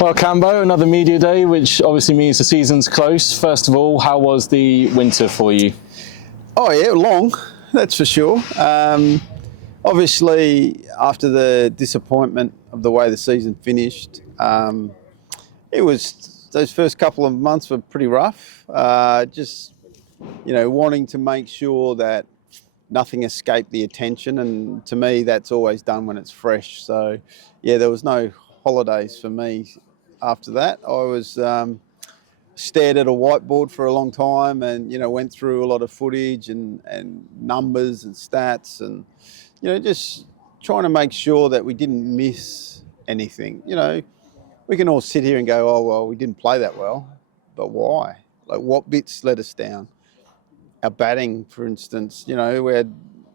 Well, Cambo, another media day, which obviously means the season's close. First of all, how was the winter for you? Oh yeah, long, that's for sure. Obviously, after the disappointment of the way the season finished, it was those first couple of months were pretty rough. Just wanting to make sure that nothing escaped the attention, and to me, that's always done when it's fresh. So, yeah, there was no holidays for me after that. I was stared at a whiteboard for a long time, and went through a lot of footage and numbers and stats, and just trying to make sure that we didn't miss anything. We can all sit here and go, oh well, we didn't play that well, but why? Like, what bits let us down? Our batting, for instance, we had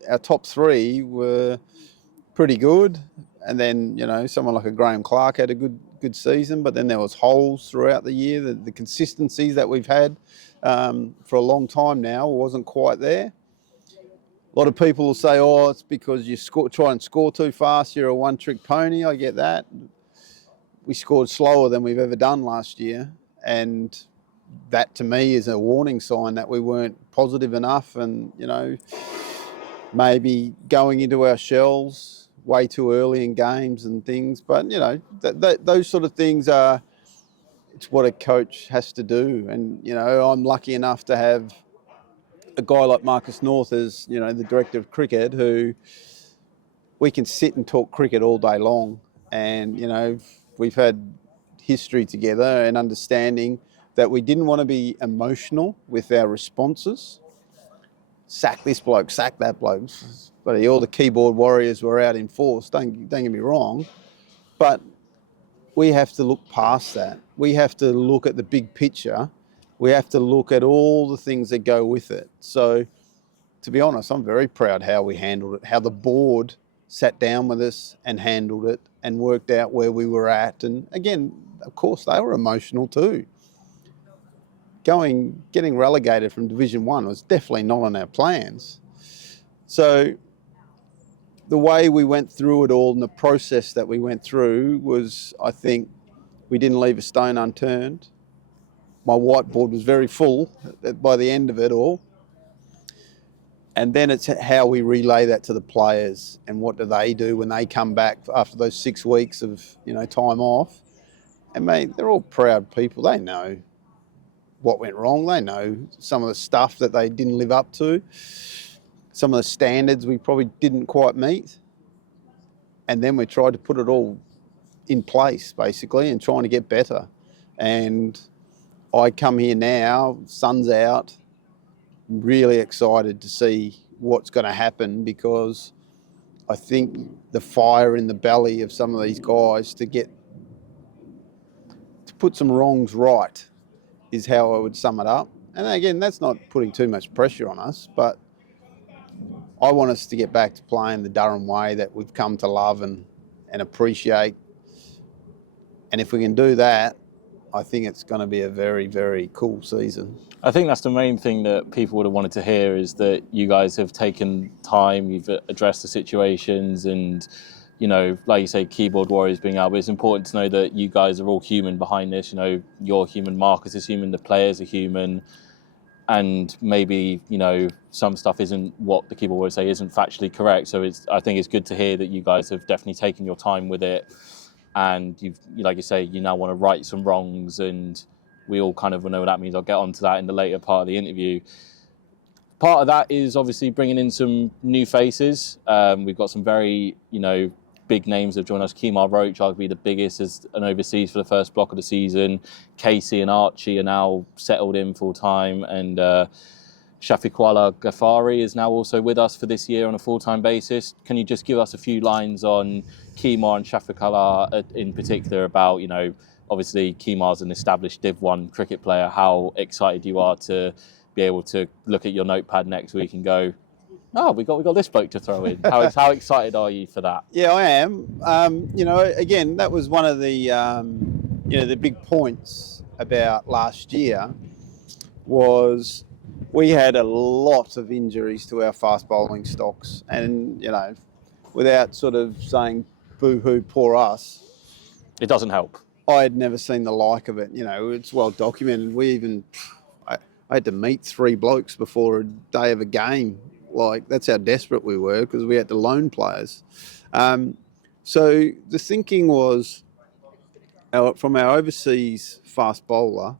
our top three were pretty good, and then someone like a Graham Clark had a good season, but then there was holes throughout the year. The consistencies that we've had for a long time now wasn't quite there. A lot of people will say, oh, it's because you try and score too fast, you're a one-trick pony. I get that. We scored slower than we've ever done last year, and that to me is a warning sign that we weren't positive enough, and maybe going into our shells way too early in games and things. But those sort of things it's what a coach has to do. And I'm lucky enough to have a guy like Marcus North as the director of cricket, who we can sit and talk cricket all day long, and we've had history together and understanding that we didn't want to be emotional with our responses. Sack this bloke, sack that bloke. But all the keyboard warriors were out in force, don't get me wrong. But we have to look past that. We have to look at the big picture. We have to look at all the things that go with it. So, to be honest, I'm very proud how we handled it, how the board sat down with us and handled it and worked out where we were at. And again, of course, they were emotional too. Getting relegated from Division 1 was definitely not on our plans. So the way we went through it all and the process that we went through was, I think, we didn't leave a stone unturned. My whiteboard was very full by the end of it all. And then it's how we relay that to the players, and what do they do when they come back after those 6 weeks of time off. And mate, they're all proud people. They know what went wrong. They know some of the stuff that they didn't live up to, some of the standards we probably didn't quite meet. And then we tried to put it all in place, basically, and trying to get better. And I come here now, sun's out, really excited to see what's going to happen, because I think the fire in the belly of some of these guys to put some wrongs right is how I would sum it up. And again, that's not putting too much pressure on us, but I want us to get back to playing the Durham way that we've come to love and appreciate. And if we can do that, I think it's going to be a very, very cool season. I think that's the main thing that people would have wanted to hear, is that you guys have taken time, you've addressed the situations, and like you say, keyboard warriors being out, but it's important to know that you guys are all human behind this. You're human, Marcus is human, the players are human, and maybe, some stuff isn't what the keyboard warriors say isn't factually correct. So I think it's good to hear that you guys have definitely taken your time with it, and you've, like you say, you now want to right some wrongs, and we all kind of know what that means. I'll get onto that in the later part of the interview. Part of that is obviously bringing in some new faces. We've got some very, big names have joined us. Kemar Roach, arguably the biggest as an overseas for the first block of the season. Casey and Archie are now settled in full time, and Shafiqullah Ghaffari is now also with us for this year on a full-time basis. Can you just give us a few lines on Kemar and Shafiqullah in particular about, obviously Kemar's an established Div 1 cricket player, how excited you are to be able to look at your notepad next week and go, oh, we got this bloke to throw in. How excited are you for that? Yeah, I am. Again, that was one of the the big points about last year, was we had a lot of injuries to our fast bowling stocks, and without sort of saying boo-hoo, poor us, It doesn't help. I had never seen the like of it. You know, it's well documented. I had to meet 3 blokes before a day of a game. Like, that's how desperate we were because we had to loan players. So the thinking was, from our overseas fast bowler,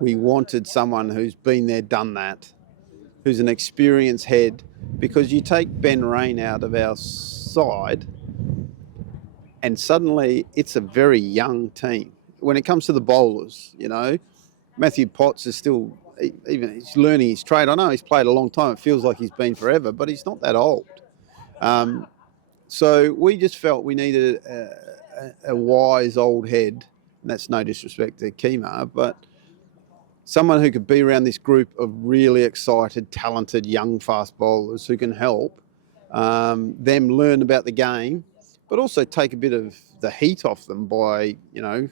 we wanted someone who's been there, done that, who's an experienced head, because you take Ben Rain out of our side and suddenly it's a very young team. When it comes to the bowlers, you know, Matthew Potts is still, even he's learning his trade. I know he's played a long time. It feels like he's been forever, but he's not that old. So we just felt we needed a wise old head, and that's no disrespect to Kemar, but someone who could be around this group of really excited, talented, young fast bowlers who can help them learn about the game, but also take a bit of the heat off them by, you know,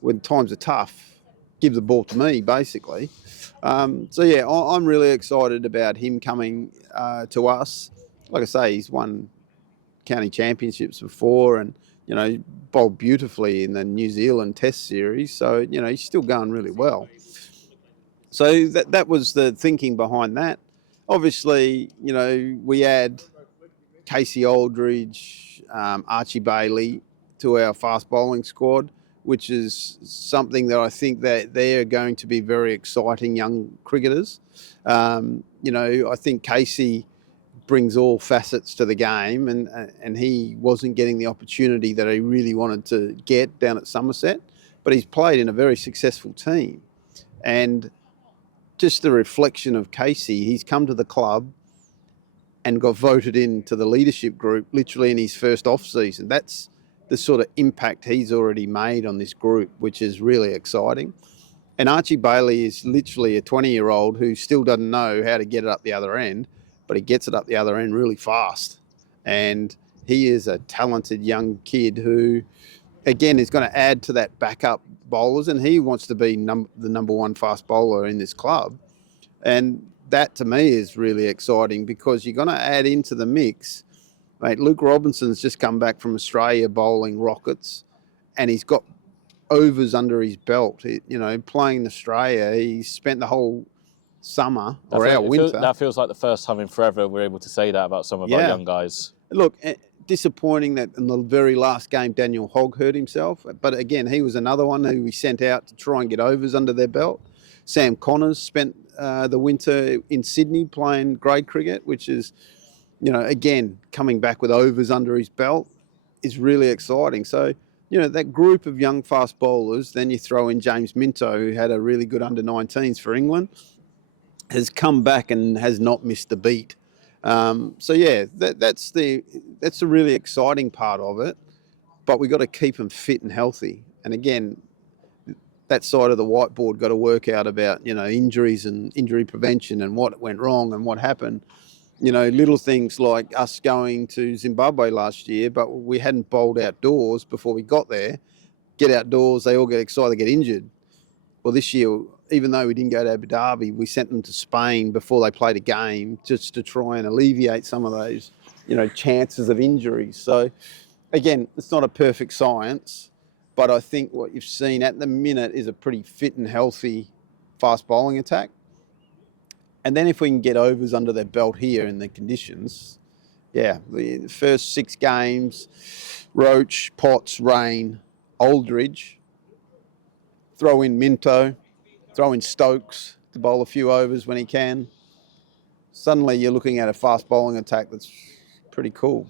when times are tough, give the ball to me, basically. So, yeah, I'm really excited about him coming to us. Like I say, he's won county championships before and, you know, bowled beautifully in the New Zealand Test series. So, you know, he's still going really well. So that was the thinking behind that. Obviously, you know, we add Casey Aldridge, Archie Bailey to our fast bowling squad, which is something that I think that they're going to be very exciting young cricketers. You know, I think Casey brings all facets to the game, and he wasn't getting the opportunity that he really wanted to get down at Somerset, but he's played in a very successful team. And just the reflection of Casey, he's come to the club and got voted into the leadership group literally in his first off season. That's the sort of impact he's already made on this group, which is really exciting. And Archie Bailey is literally a 20-year-old who still doesn't know how to get it up the other end, but he gets it up the other end really fast. And he is a talented young kid who, again, is going to add to that backup bowlers, and he wants to be the number one fast bowler in this club. And that, to me, is really exciting because you're going to add into the mix. Mate, Luke Robinson's just come back from Australia bowling rockets, and he's got overs under his belt. You know, playing in Australia, he spent the whole summer winter. That feels like the first time in forever we're able to say that about some of our young guys. Look, disappointing that in the very last game Daniel Hogg hurt himself. But again, he was another one who we sent out to try and get overs under their belt. Sam Connors spent the winter in Sydney playing grade cricket, which is, you know, again, coming back with overs under his belt is really exciting. So, you know, that group of young fast bowlers, then you throw in James Minto, who had a really good under-19s for England, has come back and has not missed a beat. So yeah, that's the really exciting part of it. But we got to keep them fit and healthy. And again, that side of the whiteboard got to work out about, you know, injuries and injury prevention and what went wrong and what happened. You know, little things like us going to Zimbabwe last year, but we hadn't bowled outdoors before we got there. Get outdoors, they all get excited, they get injured. Well, this year, even though we didn't go to Abu Dhabi, we sent them to Spain before they played a game just to try and alleviate some of those, you know, chances of injuries. So, again, it's not a perfect science, but I think what you've seen at the minute is a pretty fit and healthy fast bowling attack. And then if we can get overs under their belt here in the conditions, yeah, the first 6 games, Roach, Potts, Rain, Aldridge, throw in Minto, throw in Stokes to bowl a few overs when he can. Suddenly you're looking at a fast bowling attack that's pretty cool.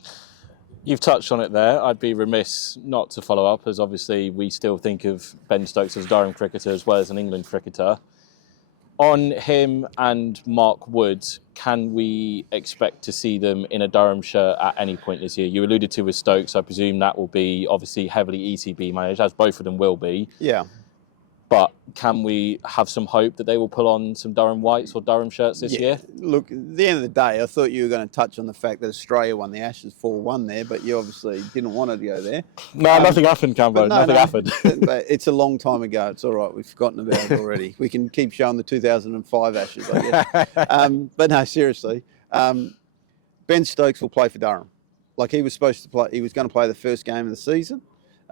You've touched on it there. I'd be remiss not to follow up, as obviously we still think of Ben Stokes as a Durham cricketer as well as an England cricketer. On him and Mark Wood, can we expect to see them in a Durham shirt at any point this year? You alluded to with Stokes. I presume that will be obviously heavily ECB managed, as both of them will be. Yeah. But can we have some hope that they will pull on some Durham whites or Durham shirts this year? Look, at the end of the day, I thought you were going to touch on the fact that Australia won the Ashes 4-1 there, but you obviously didn't want to go there. No, nothing happened, Campbell. Nothing happened. But it's a long time ago. It's all right. We've forgotten about it already. We can keep showing the 2005 Ashes, I guess. But no, seriously. Ben Stokes will play for Durham. Like he was supposed to play. He was going to play the first game of the season.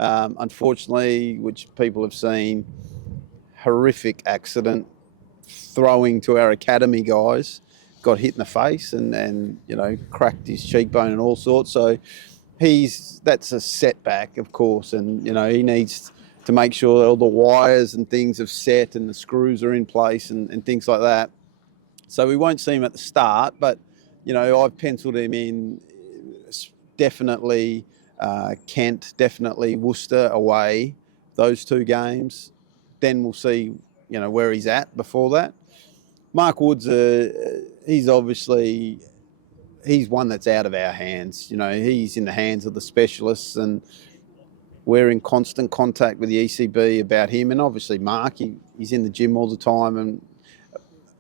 Unfortunately, which people have seen, horrific accident, throwing to our academy guys, got hit in the face and cracked his cheekbone and all sorts. So that's a setback, of course, and he needs to make sure that all the wires and things have set and the screws are in place and things like that. So we won't see him at the start, but I've penciled him in definitely Kent, definitely Worcester away, those 2 games. Then we'll see where he's at before that. Mark Wood's he's one that's out of our hands. He's in the hands of the specialists, and we're in constant contact with the ECB about him. And obviously Mark, he's in the gym all the time, and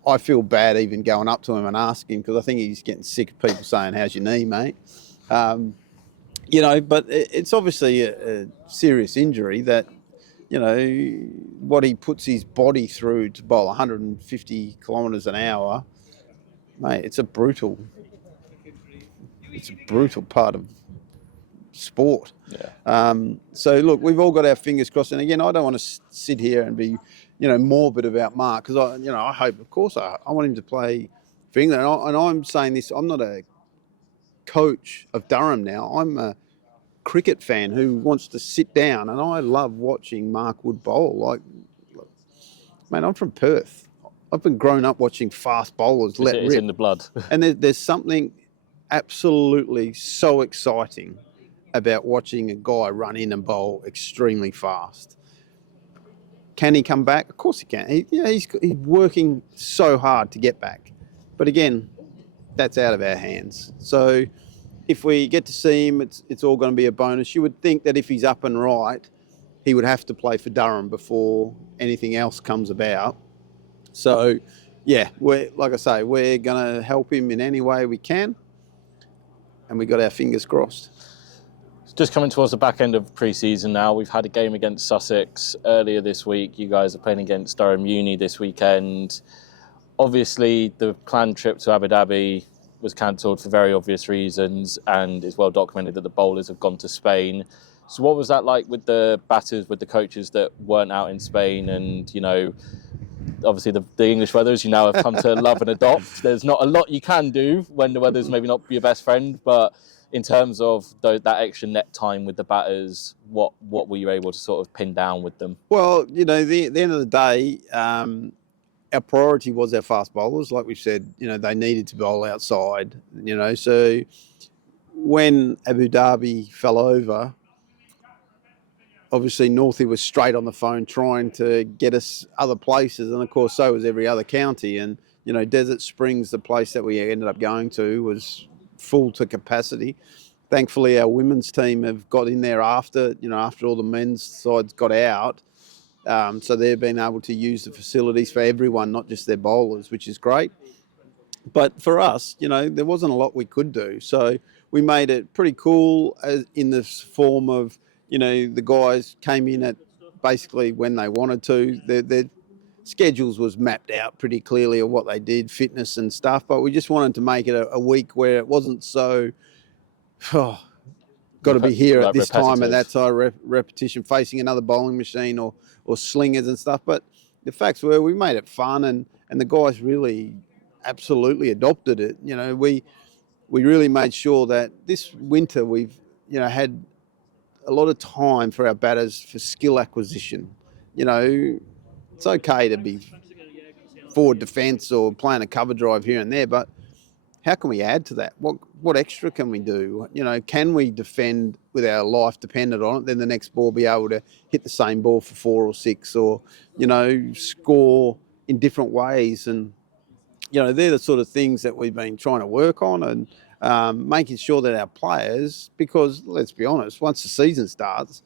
I feel bad even going up to him and asking him, because I think he's getting sick of people saying, "How's your knee, mate?" But it's obviously a serious injury that, what he puts his body through to bowl 150 kilometres an hour, mate, it's a brutal part of sport. Yeah. So look, we've all got our fingers crossed. And again, I don't want to sit here and be, morbid about Mark, because I hope, of course, I want him to play for England. And I'm saying this, I'm not a coach of Durham now. I'm a cricket fan who wants to sit down, and I love watching Mark Wood bowl. Man, I'm from Perth. I've been grown up watching fast bowlers let rip. It's in the blood. And there's something absolutely so exciting about watching a guy run in and bowl extremely fast. Can he come back? Of course he can. He's working so hard to get back. But again, that's out of our hands. So if we get to see him, it's all going to be a bonus. You would think that if he's up and right, he would have to play for Durham before anything else comes about. So, yeah, like I say, we're going to help him in any way we can, and we got our fingers crossed. Just coming towards the back end of pre-season now, we've had a game against Sussex earlier this week. You guys are playing against Durham Uni this weekend. Obviously, the planned trip to Abu Dhabi was cancelled for very obvious reasons, and it's well documented that the bowlers have gone to Spain. So what was that like with the batters, with the coaches that weren't out in Spain? And, obviously the English weather, as you now have come to love and adopt, there's not a lot you can do when the weather's maybe not your best friend, but in terms of that extra net time with the batters, what were you able to sort of pin down with them? Well, the end of the day, our priority was our fast bowlers. Like we said, they needed to bowl outside, so when Abu Dhabi fell over, obviously Northie was straight on the phone trying to get us other places, and of course so was every other county. And Desert Springs, the place that we ended up going to, was full to capacity. Thankfully our women's team have got in there after all the men's sides got out, so they've been able to use the facilities for everyone, not just their bowlers, which is great. But for us, there wasn't a lot we could do, so we made it pretty cool in the form of the guys came in at basically when they wanted to. Their schedules was mapped out pretty clearly of what they did, fitness and stuff, but we just wanted to make it a week where it wasn't so, got to be here at this time and that side of repetition, facing another bowling machine or slingers and stuff. But the facts were we made it fun, and the guys really absolutely adopted it. We really made sure that this winter we've had a lot of time for our batters for skill acquisition. It's okay to be forward defence or playing a cover drive here and there, but how can we add to that? What extra can we do? Can we defend with our life dependent on it? Then the next ball be able to hit the same ball for 4 or 6, or score in different ways. And they're the sort of things that we've been trying to work on, and making sure that our players, because let's be honest, once the season starts,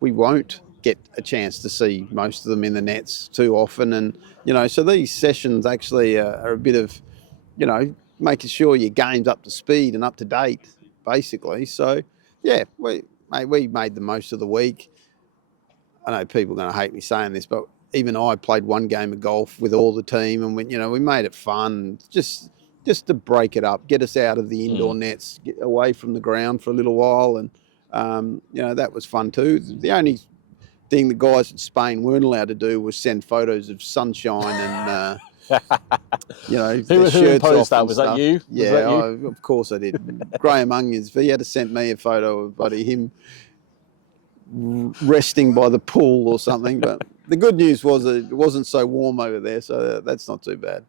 we won't get a chance to see most of them in the nets too often. And, so these sessions actually are a bit of, making sure your game's up to speed and up to date, basically. So, yeah, we made the most of the week. I know people are going to hate me saying this, but even I played one game of golf with all the team, and we made it fun, just to break it up, get us out of the indoor nets, get away from the ground for a little while, and That was fun too. The only thing the guys in Spain weren't allowed to do was send photos of sunshine and their Who shirts imposed off that? and Was that stuff. you? Was Yeah, that you? of course I did. Graham Onions, he had to send me a photo of him resting by the pool or something. But the good news was that it wasn't so warm over there, so that's not too bad.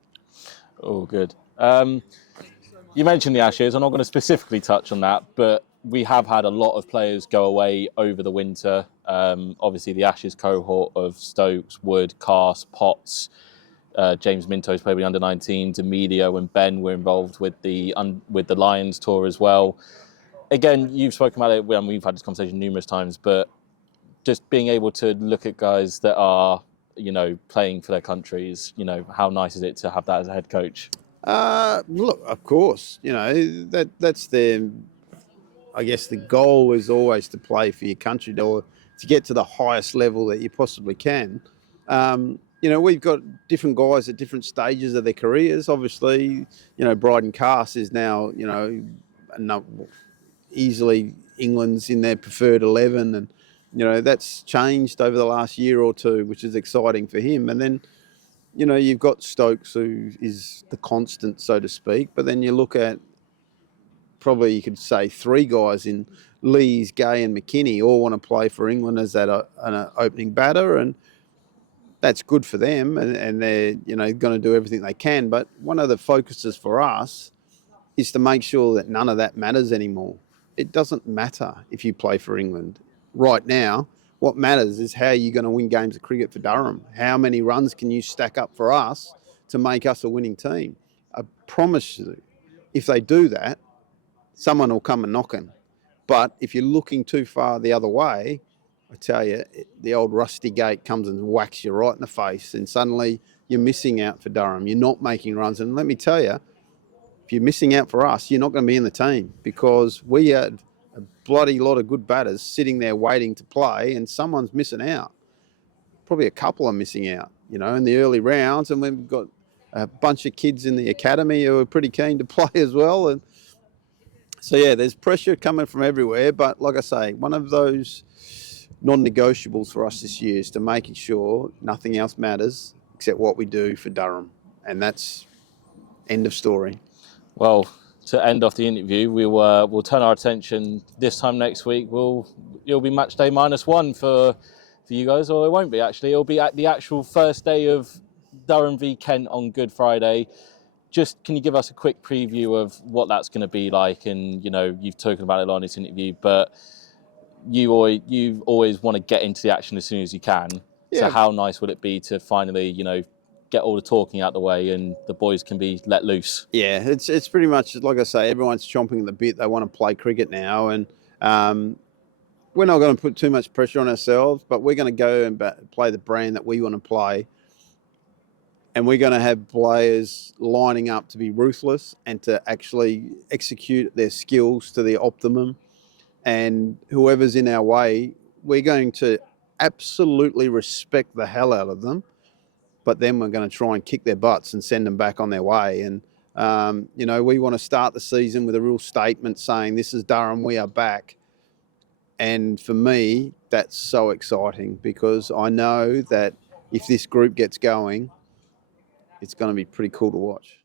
Oh, good. You mentioned the Ashes. I'm not going to specifically touch on that, but we have had a lot of players go away over the winter. Obviously, the Ashes cohort of Stokes, Wood, Cast, Potts, James Minto's played with the under-19s, Emilio and Ben were involved with the Lions tour as well. Again, you've spoken about it when we've had this conversation numerous times, but just being able to look at guys that are, playing for their countries, how nice is it to have that as a head coach? Look, of course, that's their. I guess the goal is always to play for your country or to get to the highest level that you possibly can. We've got different guys at different stages of their careers. Obviously, Bryden Cass is now, easily England's in their preferred 11, and that's changed over the last year or two, which is exciting for him. And then you've got Stokes, who is the constant, so to speak. But then you look at probably you could say three guys in Lees, Gay, and McKinney all want to play for England as an opening batter, and that's good for them. And they're going to do everything they can. But one of the focuses for us is to make sure that none of that matters anymore. It doesn't matter if you play for England right now. What matters is how you're going to win games of cricket for Durham. How many runs can you stack up for us to make us a winning team? I promise you, if they do that, someone will come and knocking. But if you're looking too far the other way, I tell you, the old rusty gate comes and whacks you right in the face, and suddenly you're missing out for Durham. You're not making runs. And let me tell you, if you're missing out for us, you're not going to be in the team, because we had a bloody lot of good batters sitting there waiting to play, and someone's missing out. Probably a couple are missing out, in the early rounds. And we've got a bunch of kids in the academy who are pretty keen to play as well. And so, yeah, there's pressure coming from everywhere. But like I say, one of those non-negotiables for us this year is to making sure nothing else matters except what we do for Durham. And that's end of story. Well, to end off the interview, we'll turn our attention this time next week. It'll be match day -1 for you guys, or it won't be actually. It'll be at the actual first day of Durham v Kent on Good Friday. Just can you give us a quick preview of what that's going to be like? And you've spoken about it a lot in this interview, but you always want to get into the action as soon as you can. Yeah. So how nice would it be to finally get all the talking out the way and the boys can be let loose? Yeah, it's pretty much like I say, everyone's chomping at the bit. They want to play cricket now, and we're not going to put too much pressure on ourselves, but we're going to go and play the brand that we want to play. And we're going to have players lining up to be ruthless and to actually execute their skills to the optimum. And whoever's in our way, we're going to absolutely respect the hell out of them. But then we're going to try and kick their butts and send them back on their way. And, we want to start the season with a real statement saying, this is Durham, we are back. And for me, that's so exciting, because I know that if this group gets going, it's going to be pretty cool to watch.